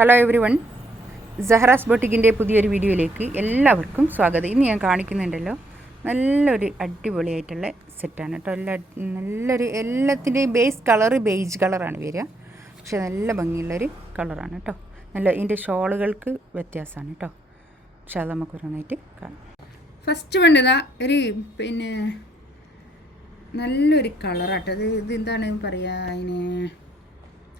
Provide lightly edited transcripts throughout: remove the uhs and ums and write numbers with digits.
Hello every one, സഹറാസ് ബൊട്ടിക്കിൻ്റെ പുതിയൊരു വീഡിയോയിലേക്ക് എല്ലാവർക്കും സ്വാഗതം. ഇന്ന് ഞാൻ കാണിക്കുന്നുണ്ടല്ലോ നല്ലൊരു അടിപൊളിയായിട്ടുള്ള സെറ്റാണ് കേട്ടോ. നല്ലൊരു എല്ലാത്തിൻ്റെയും ബേസ് കളറ് ബേജ് കളറാണ് വരിക. പക്ഷെ നല്ല ഭംഗിയുള്ളൊരു കളറാണ് കേട്ടോ. നല്ല ഇതിൻ്റെ ഷോളുകൾക്ക് വ്യത്യാസമാണ് കേട്ടോ. പക്ഷെ അത് നമുക്ക് ഓരോന്നായിട്ട് കാണാം. ഫസ്റ്റ് വേണ്ടതാ ഒരു നല്ലൊരു കളറാട്ടോ. ഇത് എന്താണ് പറയുക, അതിന്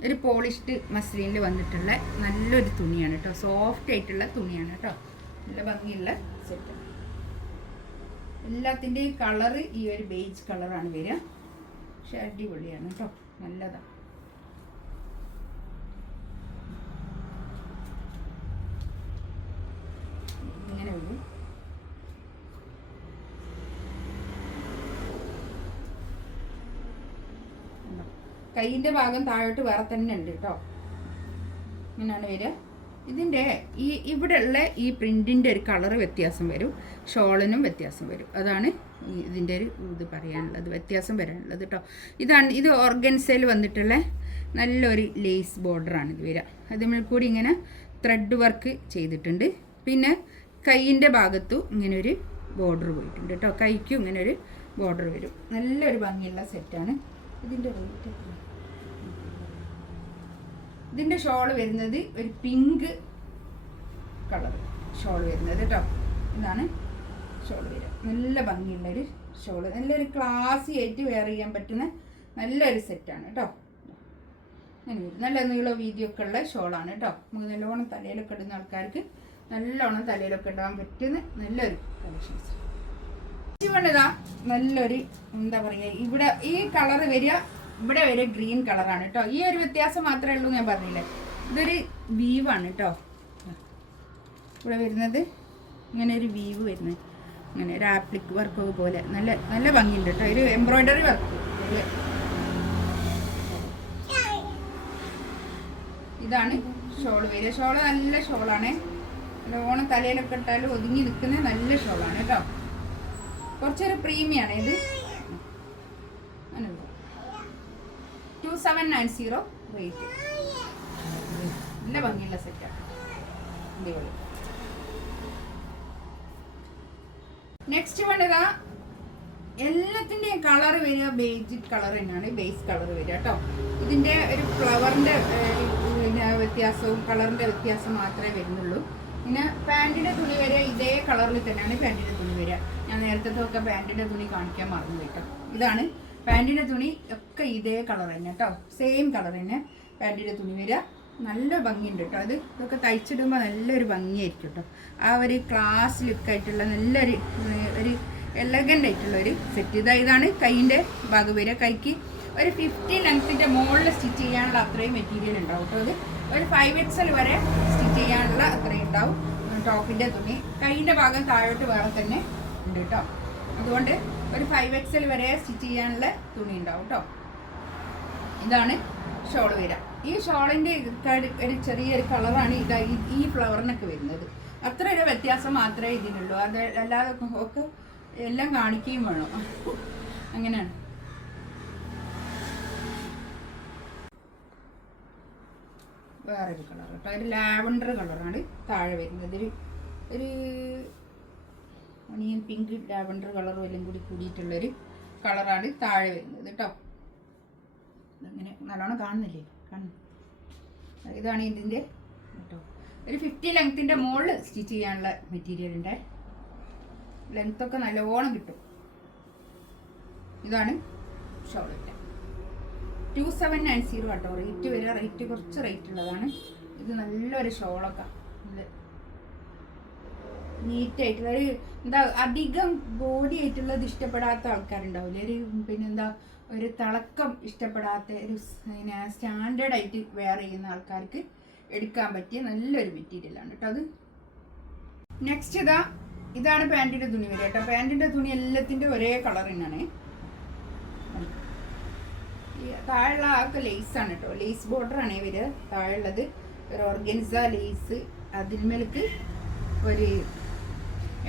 ഒരു പോളിഷ്ഡ് മസ്ലിനിൽ വന്നിട്ടുള്ള നല്ലൊരു തുണിയാണ് കേട്ടോ. സോഫ്റ്റ് ആയിട്ടുള്ള തുണിയാണ് കേട്ടോ. നല്ല ഭംഗിയുള്ള സെറ്റാണ്. എല്ലാത്തിൻ്റെയും കളറ് ഈ ഒരു ബേജ് കളറാണ് വരിക. പക്ഷെ അടിപൊളിയാണ് കേട്ടോ, നല്ലതാണ്. ഇങ്ങനെ വരും. കൈയിൻ്റെ ഭാഗം താഴോട്ട് വേറെ തന്നെ ഉണ്ട് കേട്ടോ. ഇങ്ങനെയാണ് വരിക. ഇതിൻ്റെ ഇവിടെ ഉള്ള ഈ പ്രിൻറ്റിൻ്റെ ഒരു കളറ് വ്യത്യാസം വരും, ഷോളിനും വ്യത്യാസം വരും. അതാണ് ഇതിൻ്റെ ഒരു ഇത് പറയാനുള്ളത്, വ്യത്യാസം വരാനുള്ളത് കേട്ടോ. ഇത് ഓർഗൻസയിൽ വന്നിട്ടുള്ള നല്ലൊരു ലേസ് ബോർഡറാണ് ഇത് വരിക. അതിൽ കൂടി ഇങ്ങനെ ത്രെഡ് വർക്ക് ചെയ്തിട്ടുണ്ട്. പിന്നെ കൈയിൻ്റെ ഭാഗത്തും ഇങ്ങനെ ഒരു ബോർഡർ പോയിട്ടുണ്ട് കേട്ടോ. കൈക്കും ഇങ്ങനെ ഒരു ബോർഡർ വരും. നല്ലൊരു ഭംഗിയുള്ള സെറ്റാണ്. ഇതിൻ്റെ റേറ്റ് ഇതിൻ്റെ ഷോൾ വരുന്നത് ഒരു പിങ്ക് കളർ ഷോൾ വരുന്നത് കേട്ടോ. ഇതാണ് ഷോൾ വരിക. നല്ല ഭംഗിയുള്ളൊരു ഷോള്, നല്ലൊരു ക്ലാസി ആയിട്ട് വെയർ ചെയ്യാൻ പറ്റുന്ന നല്ലൊരു സെറ്റാണ് കേട്ടോ. അങ്ങനെ വരും. നല്ല നീള വീതിയൊക്കെ ഉള്ള ഷോളാണ് കേട്ടോ. നമുക്ക് നല്ലോണം തലയിലൊക്കെ ഇടുന്ന ആൾക്കാർക്ക് നല്ലോണം തലയിലൊക്കെ ഇടാൻ പറ്റുന്ന നല്ലൊരു കളക്ഷൻസ്. ഇതാ നല്ലൊരു എന്താ പറയുക, ഇവിടെ ഈ കളറ് വരിക, ഇവിടെ വരെ ഗ്രീൻ കളറാണ് കേട്ടോ. ഈ ഒരു വ്യത്യാസം മാത്രമേ ഉള്ളൂ, ഞാൻ പറഞ്ഞില്ലേ. ഇതൊരു വീവാണ് കേട്ടോ. ഇവിടെ വരുന്നത് ഇങ്ങനെ ഒരു വീവ് വരുന്നത്, ഇങ്ങനെ ഒരു ആപ്ലിക് വർക്കൊക്കെ പോലെ നല്ല നല്ല ഭംഗിയുണ്ട് കേട്ടോ. ഒരു എംബ്രോയിഡറി വർക്ക്. ഇതാണ് ഷോള് വരിക. ഷോള് നല്ല ഷോളാണ്. നല്ലോണം തലയിലൊക്കെ ഇട്ടാലും ഒതുങ്ങി നിൽക്കുന്ന നല്ല ഷോളാണ് കേട്ടോ. കുറച്ചൊരു പ്രീമിയാണ് ഇത്. 2790 റേറ്റ്. നല്ല ഭംഗിയുള്ള സെറ്റാണ്, അടിപൊളി. നെക്സ്റ്റ് വേണ്ടതാ എല്ലാത്തിൻ്റെയും കളർ വരിക ബേജ് കളർ തന്നെയാണ്, ബേസ് കളർ വരിക കേട്ടോ. ഇതിൻ്റെ ഒരു ഫ്ലവറിൻ്റെ വ്യത്യാസവും കളറിൻ്റെ വ്യത്യാസം മാത്രമേ വരുന്നുള്ളൂ. പിന്നെ പാൻറ്റിൻ്റെ തുണി വരെ ഇതേ കളറിൽ തന്നെയാണ് പാൻറ്റിൻ്റെ തുണി വരിക. ഞാൻ നേരത്തെ ഒക്കെ പാൻറ്റിൻ്റെ തുണി കാണിക്കാൻ മറന്നു കേട്ടോ. ഇതാണ് പാൻറ്റിൻ്റെ തുണി, ഒക്കെ ഇതേ കളർ തന്നെ കേട്ടോ. സെയിം കളർ തന്നെ പാൻറ്റിൻ്റെ തുണി വരിക. നല്ല ഭംഗിയുണ്ട് കേട്ടോ. ഇതൊക്കെ തയ്ച്ചിടുമ്പോൾ നല്ലൊരു ഭംഗിയായിരിക്കും കേട്ടോ. ആ ഒരു ക്ലാസ് ലുക്കായിട്ടുള്ള നല്ലൊരു എലഗൻ്റ് ആയിട്ടുള്ള ഒരു സെറ്റ്. ഇതാണ് കൈയിൻ്റെ ഭാഗം വരിക. കൈക്ക് ഒരു 50 ലെങ്ത്തിൻ്റെ മുകളിൽ സ്റ്റിച്ച് ചെയ്യാനുള്ള അത്രയും മെറ്റീരിയൽ ഉണ്ടാവും കേട്ടോ. ഒരു 5XL വരെ സ്റ്റിച്ച് ചെയ്യാനുള്ള അത്രയും ഉണ്ടാവും ടോപ്പിൻ്റെ തുണി. കൈയിൻ്റെ ഭാഗം താഴോട്ട് വേറെ തന്നെ ഉണ്ട് കേട്ടോ. അതുകൊണ്ട് ഒരു 5XL വരെ സ്റ്റിച്ച് ചെയ്യാനുള്ള തുണി ഉണ്ടാവും കേട്ടോ. ഇതാണ് ഷോൾ വരിക. ഈ ഷോളിൻ്റെ ഒരു ചെറിയൊരു കളറാണ് ഈ ഫ്ലവറിനൊക്കെ വരുന്നത്. അത്ര ഒരു വ്യത്യാസം മാത്രമേ ഇതിനുള്ളൂ. അത് അല്ലാതെ ഒക്കെ എല്ലാം കാണിക്കുകയും വേണം, അങ്ങനെയാണ്. വേറൊരു കളർ കേട്ടോ. ഒരു ലാവൻഡർ കളറാണ് താഴെ വരുന്നത്. ഒരു ഒണിയൻ പിങ്ക് ലാവൻഡർ കളറും എല്ലാം കൂടി കൂടിയിട്ടുള്ളൊരു കളറാണ് താഴെ വരുന്നത് കേട്ടോ. അങ്ങനെ നല്ലോണം കാണുന്നില്ലേ, കാണുന്നു. ഇതാണ് ഇതിൻ്റെ കേട്ടോ. ഒരു 50 ലെങ്ത്തിൻ്റെ മുകളിൽ സ്റ്റിച്ച് ചെയ്യാനുള്ള മെറ്റീരിയലിൻ്റെ ലെങ്ത്തൊക്കെ നല്ലോണം കിട്ടും. ഇതാണ് ഷോളിൻ്റെ 2790 കേട്ടോ റേറ്റ് വരിക. റേറ്റ് കുറച്ച് റേറ്റ് ഉള്ളതാണ്. ഇത് നല്ലൊരു ഷോളൊക്കെ നല്ല നീറ്റായിട്ടുള്ള ഒരു എന്താ അധികം ബോഡി ആയിട്ടുള്ളത് ഇഷ്ടപ്പെടാത്ത ആൾക്കാരുണ്ടാവില്ലേ. പിന്നെന്താ ഒരു തിളക്കം ഇഷ്ടപ്പെടാത്ത ഒരു സ്റ്റാൻഡേർഡ് ആയിട്ട് വെയർ ചെയ്യുന്ന ആൾക്കാർക്ക് എടുക്കാൻ പറ്റിയ നല്ലൊരു മെറ്റീരിയലാണ് കേട്ടോ അത്. നെക്സ്റ്റ് ഇതാണ് പാൻറ്റിൻ്റെ തുണി വരിക കേട്ടോ. പാൻറ്റിൻ്റെ തുണി എല്ലാത്തിൻ്റെ ഒരേ കളർ തന്നെയാണ്. താഴെയുള്ള ആൾക്ക് ലേസാണ് കേട്ടോ. ലേസ് ബോർഡറാണ് വരിക. താഴെയുള്ളത് ഒരു ഓർഗൻസ ലേസ്, അതിന്മേലേക്ക് ഒരു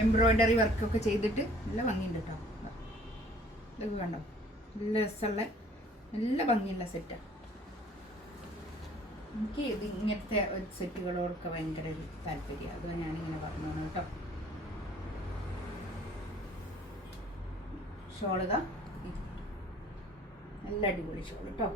എംബ്രോയിഡറി വർക്കൊക്കെ ചെയ്തിട്ട് നല്ല ഭംഗിയുണ്ട് കേട്ടോ. ഇതൊക്കെ കണ്ടോ, നല്ല രസമുള്ള നല്ല ഭംഗിയുള്ള സെറ്റാണ്. എനിക്ക് ഇത് ഇങ്ങനത്തെ ഒരു സെറ്റുകളോടൊക്കെ ഭയങ്കര ഒരു താല്പര്യം, അതുകൊണ്ട് ഞാനിങ്ങനെ പറഞ്ഞു കേട്ടോ. ഷോളിതാ നല്ല അടിപൊളി ഷോൾ കേട്ടോ.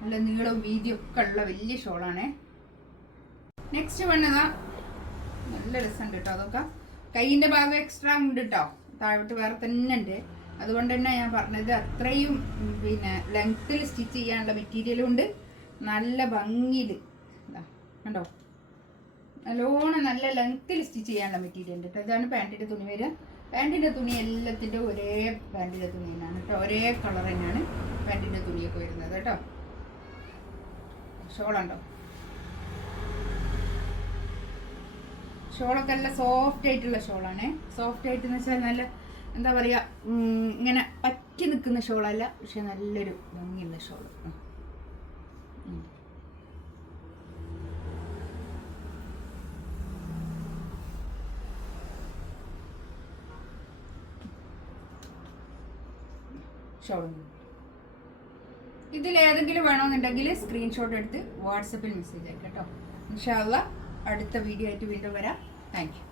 നല്ല നീളവും വീതിയൊക്കെ ഉള്ള വലിയ ഷോളാണേ. നെക്സ്റ്റ് വണ്ണതാ നല്ല രസമുണ്ട് കേട്ടോ. അതൊക്കെ കൈയിൻ്റെ ഭാഗം എക്സ്ട്രാ ഉണ്ട് കേട്ടോ, താഴോട്ട് വേറെ തന്നെ ഉണ്ട്. അതുകൊണ്ട് തന്നെ ഞാൻ പറഞ്ഞത് അത്രയും പിന്നെ ലെങ്ത്തിൽ സ്റ്റിച്ച് ചെയ്യാനുള്ള മെറ്റീരിയലും ഉണ്ട്, നല്ല ഭംഗിയിൽ ഇതാ കണ്ടോ, നല്ലോണം നല്ല ലെങ്ത്തിൽ സ്റ്റിച്ച് ചെയ്യാനുള്ള മെറ്റീരിയൽ ഉണ്ട് കേട്ടോ. ഇതാണ് പാൻറ്റിൻ്റെ തുണി വരിക. പാൻറ്റിൻ്റെ തുണി എല്ലാത്തിൻ്റെ ഒരേ പാൻറ്റിൻ്റെ തുണി തന്നെയാണ് കേട്ടോ, ഒരേ കളർ തന്നെയാണ് പാൻറ്റിൻ്റെ തുണിയൊക്കെ വരുന്നത് കേട്ടോ. ഷോളുണ്ടോ, ഷോളൊക്കെ നല്ല സോഫ്റ്റ് ആയിട്ടുള്ള ഷോളാണേ. സോഫ്റ്റ് ആയിട്ട് എന്ന് വെച്ചാൽ നല്ല എന്താ പറയുക, ഇങ്ങനെ പറ്റി നിൽക്കുന്ന ഷോളല്ല, പക്ഷെ നല്ലൊരു ഭംഗിയുള്ള ഷോള്. ഷോൾ ഇതിലേതെങ്കിലും വേണമെന്നുണ്ടെങ്കിൽ സ്ക്രീൻഷോട്ട് എടുത്ത് വാട്സപ്പിൽ മെസ്സേജ് അയക്കാം കേട്ടോ. ഇൻഷാ അല്ലാഹ് അടുത്ത വീഡിയോ ആയിട്ട് വീണ്ടും വരാം. Thank you.